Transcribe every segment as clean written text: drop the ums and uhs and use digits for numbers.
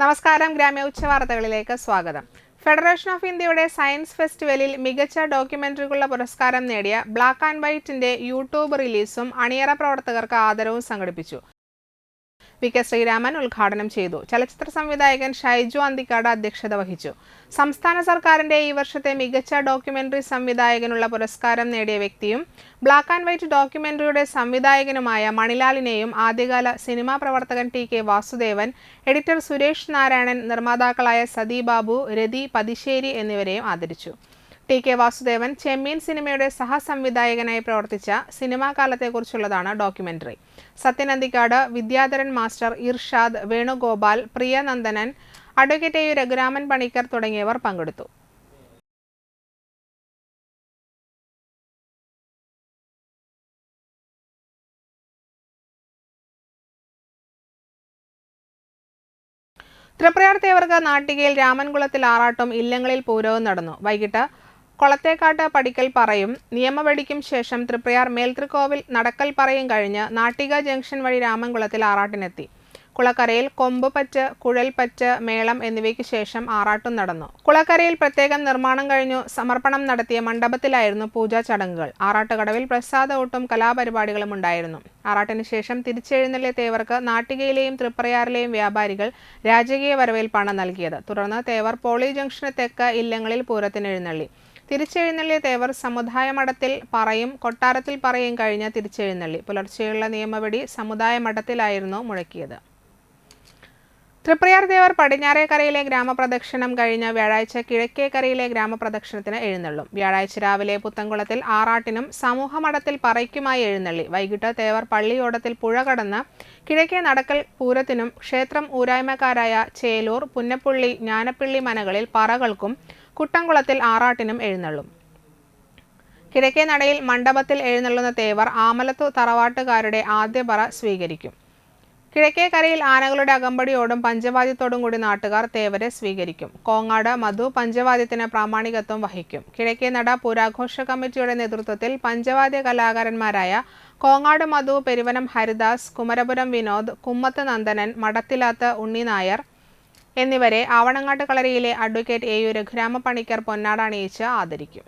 നമസ്കാരം, ഗ്രാമ്യ ഉച്ചവാർത്തകളിലേക്ക് സ്വാഗതം. Federation of ഇന്ത്യയുടെ സയൻസ് ഫെസ്റ്റിവലിൽ മികച്ച ഡോക്യുമെന്ററിക്കുള്ള പുരസ്കാരം നേടിയ ബ്ലാക്ക് ആൻഡ് വൈറ്റിന്റെ യൂട്യൂബ് റിലീസും അണിയറ പ്രവർത്തകർക്ക് ആദരവും സംഘടിപ്പിച്ചു. വി.കെ. ശ്രീരാമൻ ഉദ്ഘാടനം ചെയ്തു. ചലച്ചിത്ര സംവിധായകൻ ഷൈജു അന്തിക്കാട് അധ്യക്ഷത വഹിച്ചു. സംസ്ഥാന സർക്കാരിന്റെ ഈ വർഷത്തെ മികച്ച ഡോക്യുമെന്ററി സംവിധായകനുള്ള പുരസ്കാരം നേടിയ വ്യക്തിയും ബ്ലാക്ക് ആൻഡ് വൈറ്റ് ഡോക്യുമെന്ററിയുടെ സംവിധായകനുമായ മണിലാലിനെയും ആദ്യകാല സിനിമാ പ്രവർത്തകൻ ടി.കെ. വാസുദേവൻ, എഡിറ്റർ സുരേഷ് നാരായണൻ, നിർമ്മാതാക്കളായ സതി ബാബു, രതി പതിശ്ശേരി എന്നിവരെയും ആദരിച്ചു. ടി.കെ. വാസുദേവൻ ചെമ്മീൻ സിനിമയുടെ സഹസംവിധായകനായി പ്രവർത്തിച്ച സിനിമാ കാലത്തെക്കുറിച്ചുള്ളതാണ് documentary. Sathyan Anthikad, Vidyadharan master, Irshad, Venugopal, Priyanandanan, advocate A. Raghuraman Panicker തുടങ്ങിയവർ പങ്കെടുത്തു. തൃപ്രയാർ തേവർക്ക് നാട്ടികയിൽ രാമൻകുളത്തിൽ ആറാട്ടും ഇല്ലങ്ങളിൽ പൂരവും നടന്നു. വൈകിട്ട് കൊളത്തേക്കാട്ട് പടിക്കൽ പറയും നിയമവെടിക്കും ശേഷം തൃപ്രയാർ മേൽത്രിക്കോവിൽ നടക്കൽ പറയും കഴിഞ്ഞ് നാട്ടിക ജംഗ്ഷൻ വഴി രാമൻകുളത്തിൽ ആറാട്ടിനെത്തി. കുളക്കരയിൽ കൊമ്പുപറ്റ്, കുഴൽപ്പറ്റ്, മേളം എന്നിവയ്ക്ക് ശേഷം ആറാട്ടും നടന്നു. കുളക്കരയിൽ പ്രത്യേകം നിർമ്മാണം കഴിഞ്ഞു സമർപ്പണം നടത്തിയ മണ്ഡപത്തിലായിരുന്നു പൂജാ ചടങ്ങുകൾ. ആറാട്ടുകടവിൽ പ്രസാദഊട്ടും കലാപരിപാടികളും ഉണ്ടായിരുന്നു. ആറാട്ടിന് ശേഷം തിരിച്ചെഴുന്നള്ളിയ തേവർക്ക് നാട്ടികയിലെയും തൃപ്രയാറിലെയും വ്യാപാരികൾ രാജകീയ വരവേൽപ്പാണ് നൽകിയത്. തുടർന്ന് തേവർ പോളി ജംഗ്ഷന് തെക്ക് ഇല്ലങ്ങളിൽ പൂരത്തിന് എഴുന്നള്ളി. തിരിച്ചെഴുന്നള്ളിയ തേവർ സമുദായ മഠത്തിൽ പറയും കൊട്ടാരത്തിൽ പറയും കഴിഞ്ഞ് തിരിച്ചെഴുന്നള്ളി. പുലർച്ചെയുള്ള നിയമവെടി സമുദായ മഠത്തിലായിരുന്നു മുഴക്കിയത്. തൃപ്രയാർ തേവർ പടിഞ്ഞാറേക്കരയിലെ ഗ്രാമപ്രദക്ഷിണം കഴിഞ്ഞ് വ്യാഴാഴ്ച കിഴക്കേക്കരയിലെ ഗ്രാമപ്രദക്ഷിണത്തിന് എഴുന്നള്ളും. വ്യാഴാഴ്ച രാവിലെ പുത്തൻകുളത്തിൽ ആറാട്ടിനും സമൂഹമഠത്തിൽ പറയ്ക്കുമായി എഴുന്നള്ളി. വൈകിട്ട് തേവർ പള്ളിയോടത്തിൽ പുഴ കടന്ന് കിഴക്കേ നടക്കൽ പൂരത്തിനും ക്ഷേത്രം ഊരായ്മക്കാരായ ചേലൂർ, പുന്നപ്പുള്ളി, ജ്ഞാനപ്പിള്ളി മനകളിൽ പറകൾക്കും കുട്ടംകുളത്തിൽ ആറാട്ടിനും എഴുന്നള്ളും. കിഴക്കേ നടയിൽ മണ്ഡപത്തിൽ എഴുന്നള്ളുന്ന തേവർ ആമലത്തു തറവാട്ടുകാരുടെ ആദ്യ പറ സ്വീകരിക്കും. കിഴക്കേക്കരയിൽ ആനകളുടെ അകമ്പടിയോടും പഞ്ചവാദ്യത്തോടും കൂടി നാട്ടുകാർ തേവരെ സ്വീകരിക്കും. കോങ്ങാട് മധു പഞ്ചവാദ്യത്തിന് പ്രാമാണികത്വം വഹിക്കും. കിഴക്കേ നട പൂരാഘോഷ കമ്മിറ്റിയുടെ നേതൃത്വത്തിൽ പഞ്ചവാദ്യ കലാകാരന്മാരായ കോങ്ങാട് മധു, പെരുവനം ഹരിദാസ്, കുമരപുരം വിനോദ്, കുമ്മത്ത് നന്ദനൻ, മടത്തിലാത്ത് ഉണ്ണിനായർ എന്നിവരെ ആവണങ്ങാട്ട് കളരിയിലെ അഡ്വക്കേറ്റ് എ. രഘുരാമ പണിക്കർ പൊന്നാട അണിയിച്ച് ആദരിക്കും.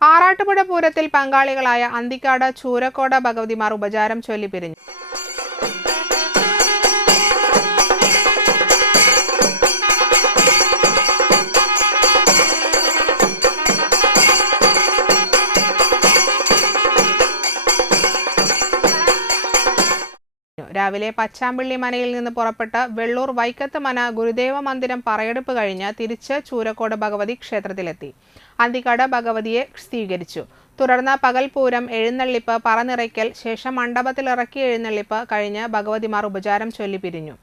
ആറാട്ടുപുഴ പൂരത്തിൽ പങ്കാളികളായ അന്തിക്കാട്, ചൂരക്കോട് ഭഗവതിമാർ ഉപചാരം ചൊല്ലി പിരിഞ്ഞു. രാവിലെ പച്ചാമ്പിള്ളി മനയിൽ നിന്ന് പുറപ്പെട്ട് വെള്ളൂർ വൈക്കത്ത് മന ഗുരുദേവ മന്ദിരം പറയെടുപ്പ് കഴിഞ്ഞ് തിരിച്ച് ചൂരക്കോട് ഭഗവതി ക്ഷേത്രത്തിലെത്തി. അന്തിക്കാട് ഭഗവതിയെ സ്വീകരിച്ചു. തുടർന്ന് പകൽപൂരം, എഴുന്നള്ളിപ്പ്, പറനിറയ്ക്കൽ, ശേഷം മണ്ഡപത്തിൽ ഇറക്കി എഴുന്നള്ളിപ്പ് കഴിഞ്ഞ് ഭഗവതിമാർ ഉപചാരം ചൊല്ലി പിരിഞ്ഞു.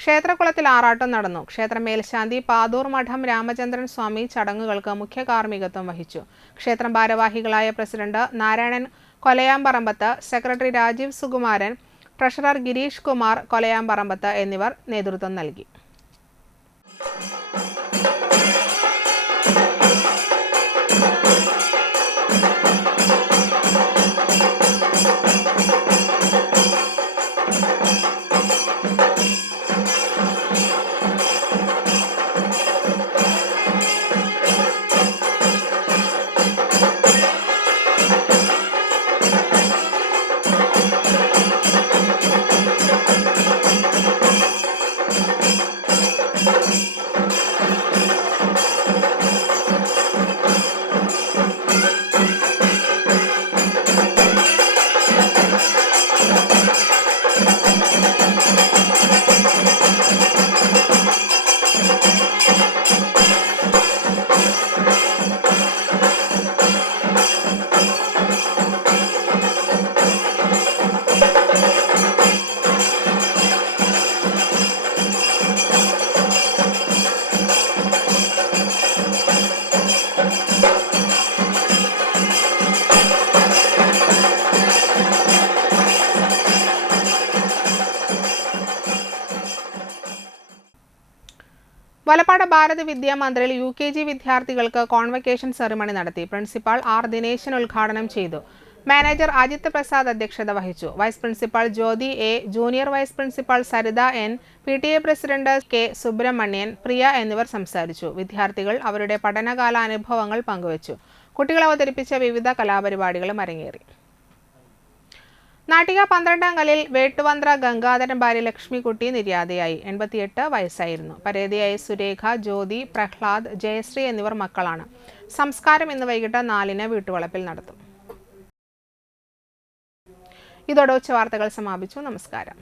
ക്ഷേത്രകുളത്തിൽ ആറാട്ടം നടന്നു. ക്ഷേത്ര മേൽശാന്തി പാതൂർ മഠം രാമചന്ദ്രൻ സ്വാമി ചടങ്ങുകൾക്ക് മുഖ്യ കാർമ്മികത്വം വഹിച്ചു. ക്ഷേത്രം ഭാരവാഹികളായ president Narayanan Kolayamparambath, secretary Rajeev Sukumaran, treasurer Girish Kumar Kolayamparambath എന്നിവർ നേതൃത്വം നൽകി. വലപ്പാട് ഭാരത് വിദ്യാമന്ദിറിൽ UKG വിദ്യാർത്ഥികൾക്ക് കോൺവക്കേഷൻ സെറിമണി നടത്തി. Principal R. ദിനേശൻ ഉദ്ഘാടനം ചെയ്തു. മാനേജർ അജിത് പ്രസാദ് അധ്യക്ഷത വഹിച്ചു. Vice principal Jyothi A, junior vice principal Saritha N, PTA president K Subrahmanian, Priya എന്നിവർ സംസാരിച്ചു. വിദ്യാർത്ഥികൾ അവരുടെ പഠനകാല അനുഭവങ്ങൾ പങ്കുവച്ചു. കുട്ടികൾ അവതരിപ്പിച്ച വിവിധ കലാപരിപാടികളും അരങ്ങേറി. നാട്ടിക 12ാം കല്ലിൽ വേട്ടുവന്ത്ര ഗംഗാധരൻ ഭാര്യ ലക്ഷ്മിക്കുട്ടി നിര്യാതയായി. 88 വയസ്സായിരുന്നു. പരേതയായ സുരേഖ, ജ്യോതി, പ്രഹ്ലാദ്, ജയശ്രീ എന്നിവർ മക്കളാണ്. സംസ്കാരം ഇന്ന് വൈകിട്ട് 4-ന് വീട്ടുവളപ്പിൽ നടത്തും. ഇതോടെ ഉച്ചവാർത്തകൾ സമാപിച്ചു. നമസ്കാരം.